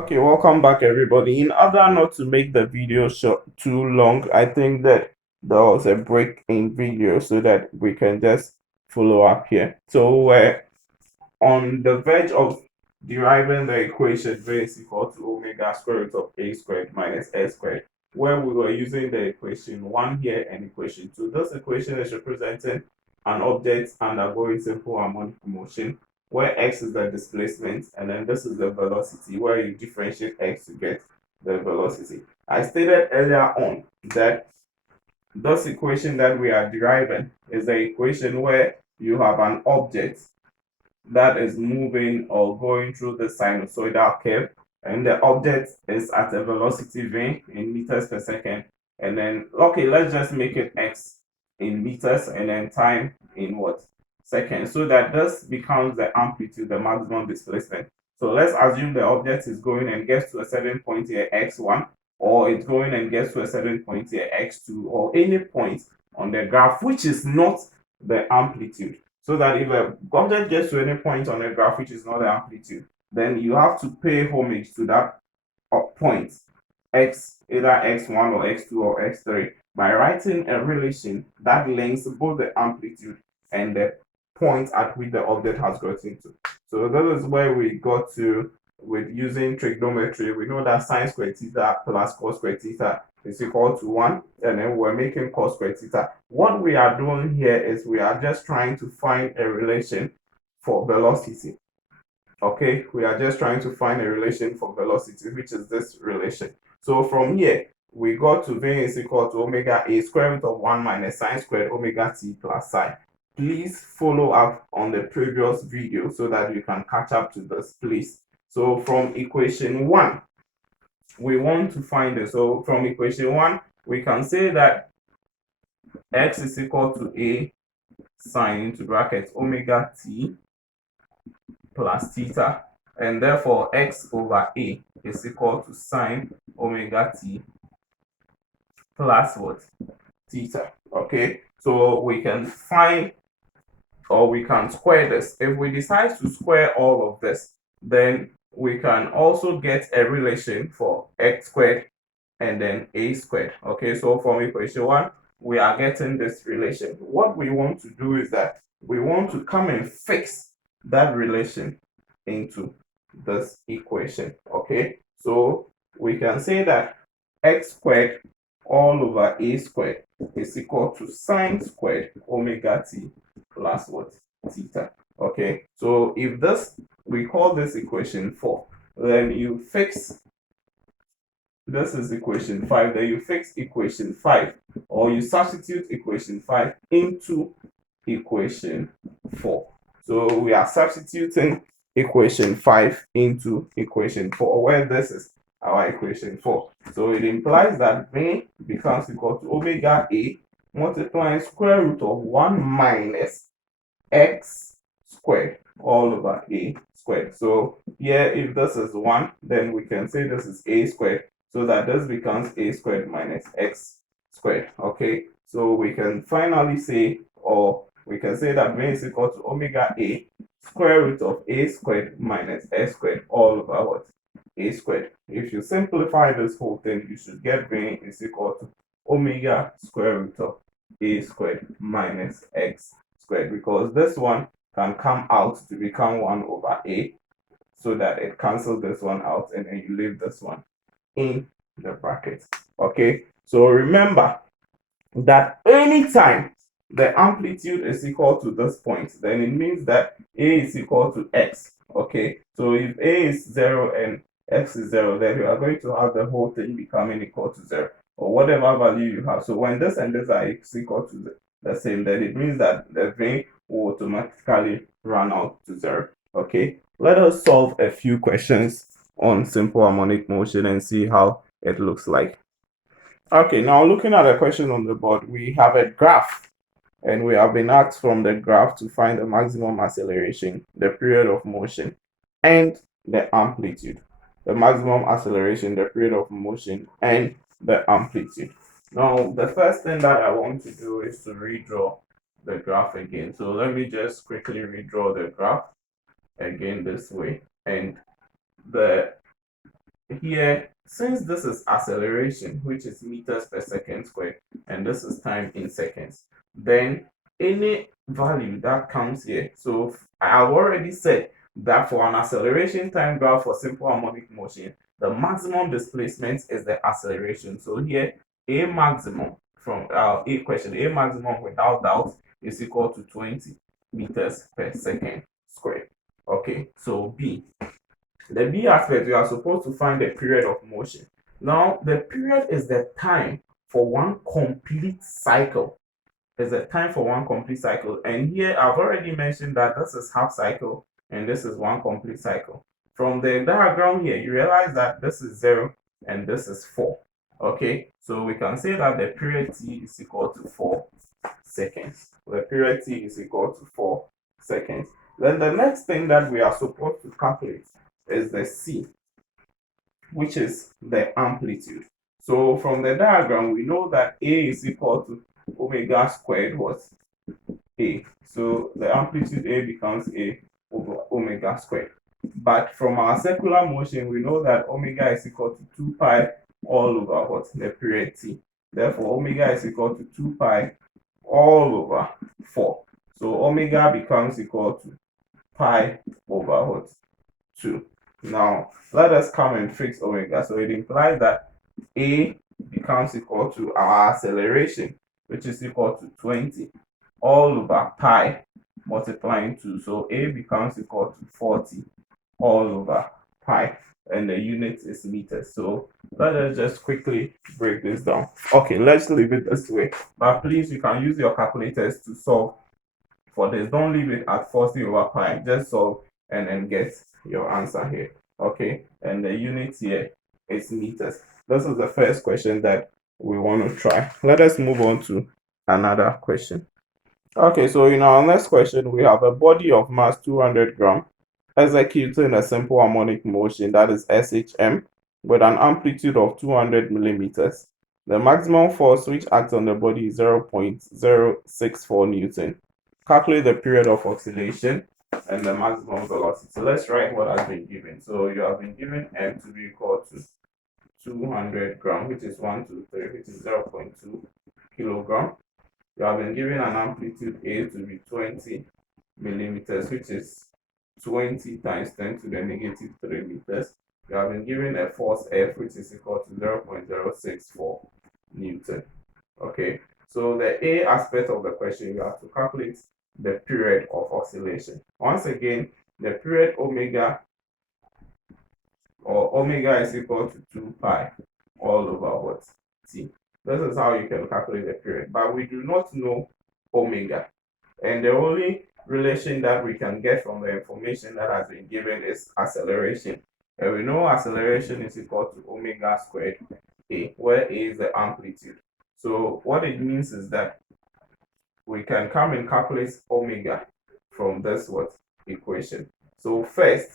Okay, welcome back everybody. In order not to make the video short too long, I think that there was a break in video so that we can just follow up here. So we're on the verge of deriving the equation v is equal to omega square root of a squared minus s squared, where we were using the equation 1 here and equation 2. This equation is representing an object undergoing simple harmonic motion, where x is the displacement, and then this is the velocity, where you differentiate x to get the velocity. I stated earlier on that this equation that we are deriving is the equation where you have an object that is moving or going through the sinusoidal curve, and the object is at a velocity v in meters per second. And then, okay, let's just make it x in meters and then time in what? Seconds, so that this becomes the amplitude, the maximum displacement. So let's assume the object is going and gets to a certain point here, x1, or it's going and gets to a certain point here, x2, or any point on the graph which is not the amplitude. So that if a object gets to any point on the graph which is not the amplitude, then you have to pay homage to that point, x, either x1 or x2 or x3, by writing a relation that links both the amplitude and the point at which the object has gotten to. So that is where we got to with using trigonometry. We know that sine squared theta plus cos squared theta is equal to 1, and then we're making cos squared theta. What we are doing here is we are just trying to find a relation for velocity. Okay, we are just trying to find a relation for velocity, which is this relation. So from here, we got to v is equal to omega a square root of 1 minus sine squared omega t plus psi. Please follow up on the previous video so that you can catch up to this, please. So from equation 1, we want to find it. So from equation 1, we can say that x is equal to a sine into brackets omega t plus theta, and therefore x over a is equal to sine omega t plus what? Theta. Okay, so we can find, or we can square this. If we decide to square all of this, then we can also get a relation for x squared and then a squared. Okay, so from equation 1, we are getting this relation. What we want to do is that we want to come and fix that relation into this equation. Okay, so we can say that x squared all over a squared is equal to sine squared omega t plus what? Theta. Okay, so if this, we call this equation 4, then you fix, this is equation 5, then you fix equation 5, or you substitute equation 5 into equation 4. So we are substituting equation 5 into equation 4, where this is our equation 4. So it implies that v becomes equal to omega a multiplying square root of 1 minus x squared all over a squared. So here, if this is 1, then we can say this is a squared, so that this becomes a squared minus x squared. Okay, so we can finally say, or we can say that v is equal to omega a square root of a squared minus s squared all over what? A squared. If you simplify this whole thing, you should get v is equal to omega square root of a squared minus x squared, because this one can come out to become 1 over a, so that it cancels this one out, and then you leave this one in the bracket. Okay, so remember that anytime the amplitude is equal to this point, then it means that a is equal to x. Okay, so if a is 0 and x is 0, then you are going to have the whole thing becoming equal to 0, or whatever value you have. So when this and this are equal to the same, then it means that the v will automatically run out to 0. Okay, let us solve a few questions on simple harmonic motion and see how it looks like. Okay, now looking at the question on the board, we have a graph, and we have been asked from the graph to find the maximum acceleration, the period of motion, and the amplitude. The maximum acceleration, the period of motion, and the amplitude. Now, the first thing that I want to do is to redraw the graph again. So let me just quickly redraw the graph again this way. And the here, since this is acceleration, which is meters per second squared, and this is time in seconds, then any value that comes here, so I've already said that for an acceleration time graph for simple harmonic motion, the maximum displacement is the acceleration. So here, a maximum from our equation, a maximum without doubt is equal to 20 meters per second squared. Okay, so B. The B aspect, we are supposed to find the period of motion. Now, the period is the time for one complete cycle. Is the time for one complete cycle. And here, I've already mentioned that this is half cycle and this is one complete cycle. From the diagram here, you realize that this is 0 and this is 4. Okay, so we can say that the period T is equal to 4 seconds. The period T is equal to 4 seconds. Then the next thing that we are supposed to calculate is the C, which is the amplitude. So from the diagram, we know that A is equal to omega squared what? A. So the amplitude A becomes A over omega squared. But from our circular motion, we know that omega is equal to 2 pi all over what? The period T. Therefore, omega is equal to 2 pi all over 4. So omega becomes equal to pi over what? 2. Now, let us come and fix omega. So it implies that A becomes equal to our acceleration, which is equal to 20 all over pi multiplying 2. So A becomes equal to 40 all over pi, and the unit is meters. So let us just quickly break this down. Okay, let's leave it this way. But please, you can use your calculators to solve for this. Don't leave it at 40 over pi. Just solve and then get your answer here. Okay, and the unit here is meters. This is the first question that we want to try. Let us move on to another question. Okay, so in our next question, we have a body of mass 200 gram executing a simple harmonic motion, that is SHM, with an amplitude of 200 millimeters. The maximum force which acts on the body is 0.064 Newton. Calculate the period of oscillation and the maximum velocity. So let's write what has been given. So you have been given M to be equal to 200 gram, which is 1, 2, 3, which is 0.2 kilogram. You have been given an amplitude A to be 20 millimeters, which is 20 times 10 to the negative 3 meters. You have been given a force F, which is equal to 0.064 Newton. Okay, so the A aspect of the question, you have to calculate the period of oscillation. Once again, the period omega is equal to 2 pi all over what? T. This is how you can calculate the period, but we do not know omega. And the only relation that we can get from the information that has been given is acceleration. And we know acceleration is equal to omega squared A, where A is the amplitude. So what it means is that we can come and calculate omega from this what equation. So first,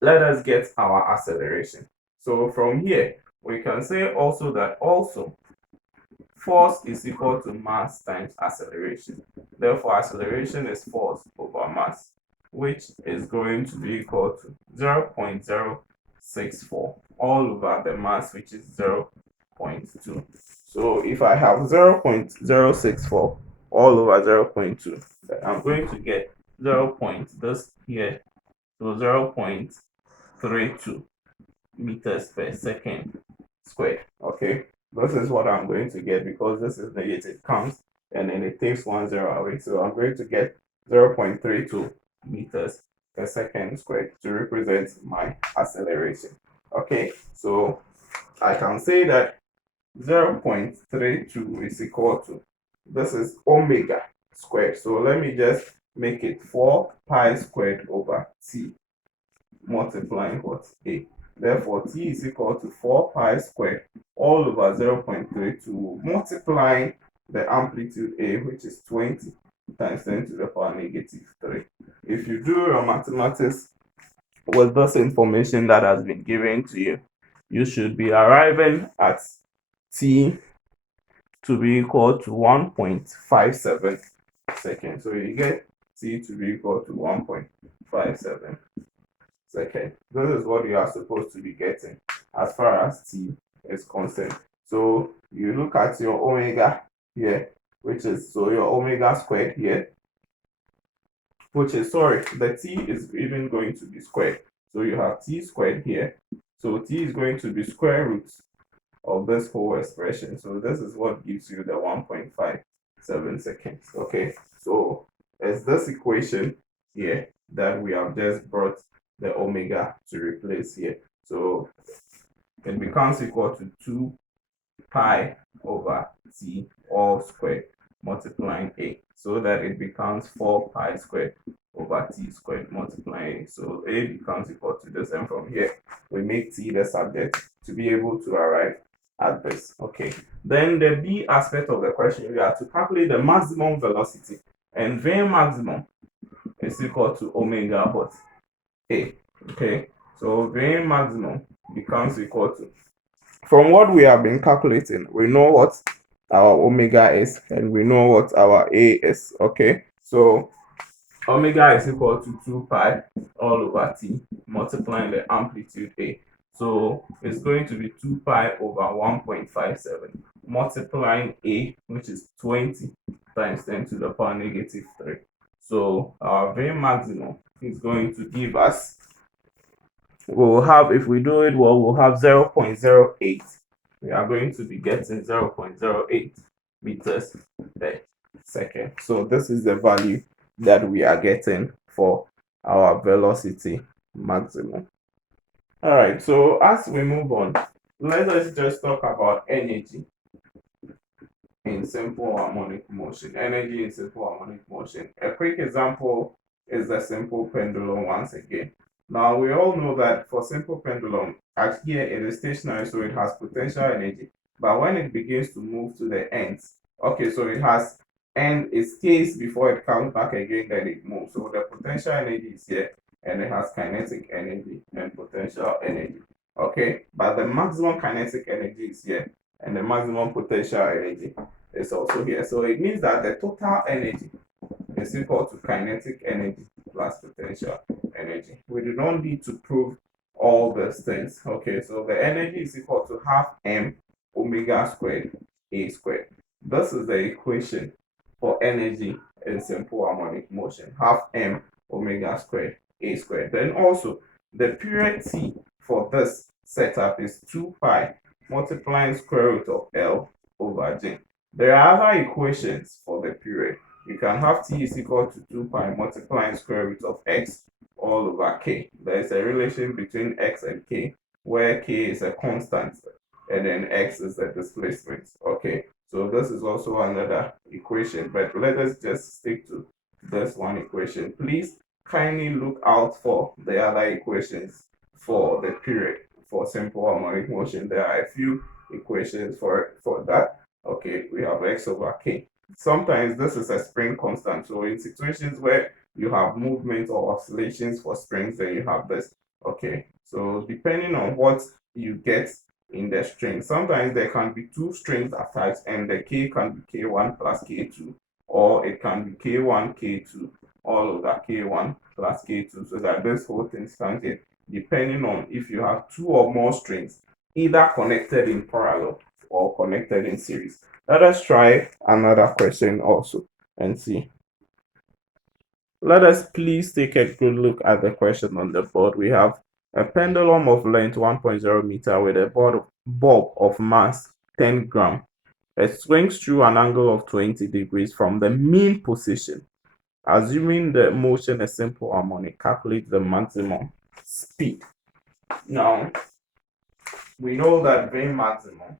let us get our acceleration. So from here, we can say also that force is equal to mass times acceleration. Therefore, acceleration is force over mass, which is going to be equal to 0.064 all over the mass, which is 0.2. So if I have 0.064 all over 0.2, then I'm going to get 0. This here, so 0.32 meters per second squared. Okay, this is what I'm going to get because this is negative, comes and then it takes 1 0 away. So I'm going to get 0.32 meters per second squared to represent my acceleration. Okay, so I can say that 0.32 is equal to, this is omega squared. So let me just make it 4 pi squared over T multiplying what? A. Therefore, T is equal to 4 pi squared all over 0.32 multiplying the amplitude A, which is 20 times 10 to the power negative 3. If you do your mathematics with this information that has been given to you, you should be arriving at T to be equal to 1.57 seconds. So you get T to be equal to 1.57 seconds. This is what you are supposed to be getting. as far as t is concerned. So you look at your omega here, which is, so your omega squared here, which is, sorry, the t is even going to be squared. So you have t squared here. So t is going to be square root of this whole expression. So this is what gives you the 1.57 seconds. Okay, so it's this equation here that we have just brought the omega to replace here. So it becomes equal to 2 pi over t all squared multiplying a, so that it becomes 4 pi squared over t squared multiplying a. So a becomes equal to this, and from here we make t the subject to be able to arrive at this. Okay, then the b aspect of the question, we are to calculate the maximum velocity, and v maximum is equal to omega what? A. Okay, so v maximum becomes equal to, from what we have been calculating, we know what our omega is and we know what our a is. Okay, so omega is equal to 2 pi all over t multiplying the amplitude a. So it's going to be 2 pi over 1.57 multiplying a, which is 20 times 10 to the power negative 3. So our v maximum is going to give us, we'll have, if we do it well, we'll have 0.08. We are going to be getting 0.08 meters per second. So this is the value that we are getting for our velocity maximum. All right, so as we move on, let us just talk about energy in simple harmonic motion. Energy in simple harmonic motion. A quick example is the simple pendulum once again. Now we all know that for simple pendulum, at here it is stationary, so it has potential energy. But when it begins to move to the ends, okay, so it has end, it stays before it comes back again, then it moves. So the potential energy is here, and it has kinetic energy and potential energy. Okay, but the maximum kinetic energy is here, and the maximum potential energy is also here. So it means that the total energy is equal to kinetic energy plus potential energy. We do not need to prove all these things. Okay, so the energy is equal to half m omega squared a squared. This is the equation for energy in simple harmonic motion. Half m omega squared a squared. Then also the period t for this setup is 2 pi multiplying square root of L over J. There are other equations for the period. You can have t is equal to 2 pi multiplying square root of x all over k. There is a relation between x and k where k is a constant and then x is the displacement. Okay, so this is also another equation, but let us just stick to this one equation. Please kindly look out for the other equations for the period for simple harmonic motion. There are a few equations for that. Okay, we have x over k. Sometimes this is a spring constant. So in situations where you have movement or oscillations for springs, then you have this. Okay, so depending on what you get in the string, sometimes there can be two strings attached, and the k can be k1 plus k2, or it can be k1 k2 all over k1 plus k2, so that this whole thing stands here, depending on if you have two or more strings either connected in parallel or connected in series. Let us try another question also and see. Let us please take a good look at the question on the board. We have a pendulum of length 1.0 meter with a bulb of mass 10 gram. It swings through an angle of 20 degrees from the mean position. Assuming the motion is simple harmonic, calculate the maximum speed. Now, we know that V maximum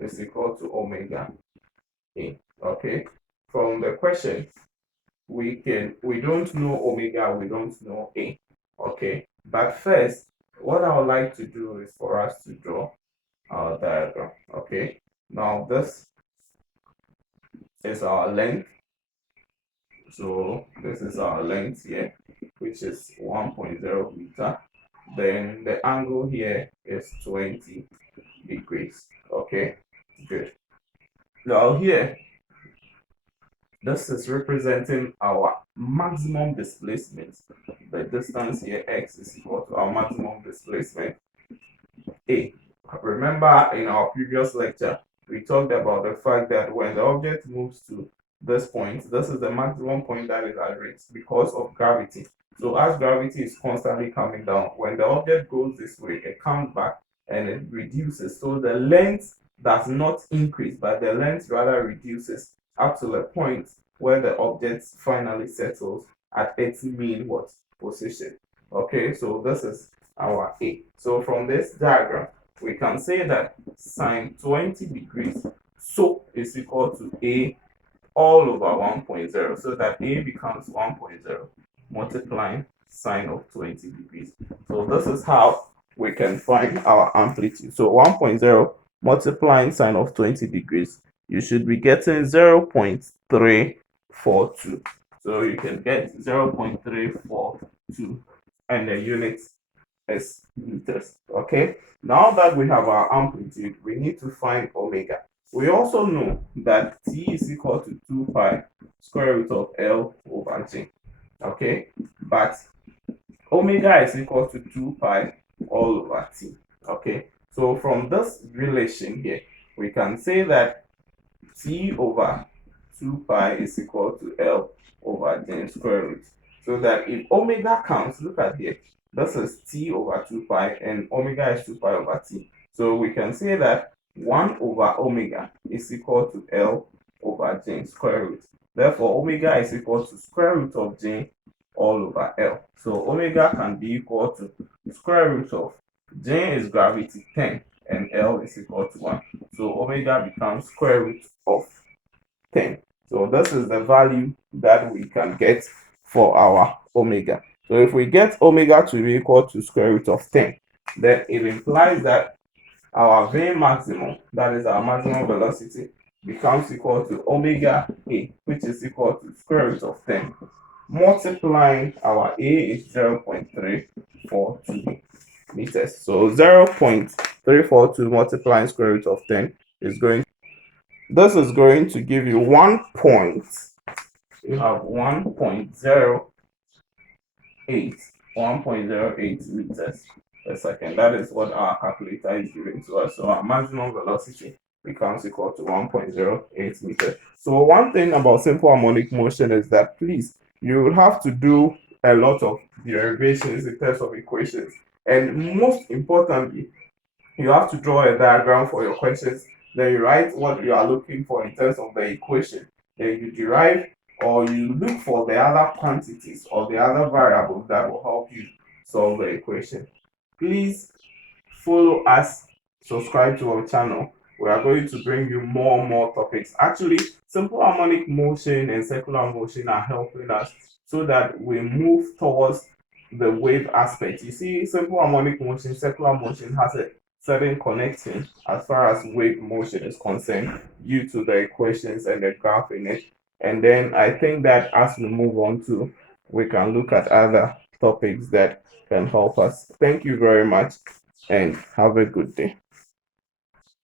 is equal to omega A. Okay, from the question, we don't know omega, we don't know A. Okay, but first, what I would like to do is for us to draw our diagram. Okay, now this is our length. So this is our length here, which is 1.0 meter. Then the angle here is 20 degrees. Okay, good. Now here, this is representing our maximum displacement. The distance here, x, is equal to our maximum displacement. A. Remember in our previous lecture, we talked about the fact that when the object moves to this point, this is the maximum point that is at rate because of gravity. So as gravity is constantly coming down, when the object goes this way, it comes back and it reduces. So the length does not increase, but the length rather reduces up to the point where the object finally settles at its mean what position. Okay, so this is our A. So from this diagram, we can say that sine 20 degrees so is equal to A all over 1.0, so that A becomes 1.0 multiplying sine of 20 degrees. So this is how we can find our amplitude. So 1.0 multiplying sine of 20 degrees, you should be getting 0.342. So you can get 0.342 and the unit is meters. Okay, now that we have our amplitude, we need to find omega. We also know that T is equal to 2 pi square root of L over J. Okay, but omega is equal to 2 pi all over T. Okay, so from this relation here, we can say that T over 2 pi is equal to L over J square root. So that if omega counts, look at here, this is T over 2 pi and omega is 2 pi over T. So we can say that 1 over omega is equal to L over J square root. Therefore, omega is equal to square root of J all over L. So omega can be equal to square root of J is gravity 10 and L is equal to 1. So omega becomes square root of 10. So this is the value that we can get for our omega. So if we get omega to be equal to square root of 10, then it implies that our V maximum, that is our maximum velocity, becomes equal to omega A, which is equal to square root of 10. Multiplying our A is 0.342 meters. So 0.342 multiplying square root of 10 is going to give you 1 point. You have 1.08 meters per second. That is what our calculator is giving to us. So our maximum velocity becomes equal to 1.08 meters. So one thing about simple harmonic motion is that please, you will have to do a lot of derivations in terms of equations. And most importantly, you have to draw a diagram for your questions. Then you write what you are looking for in terms of the equation. Then you derive or you look for the other quantities or the other variables that will help you solve the equation. Please follow us, subscribe to our channel. We are going to bring you more and more topics. Actually, simple harmonic motion and circular motion are helping us so that we move towards the wave aspect. You see, simple harmonic motion, circular motion has a certain connection as far as wave motion is concerned due to the equations and the graph in it. And then I think that as we move on to, we can look at other topics that can help us. Thank you very much and have a good day.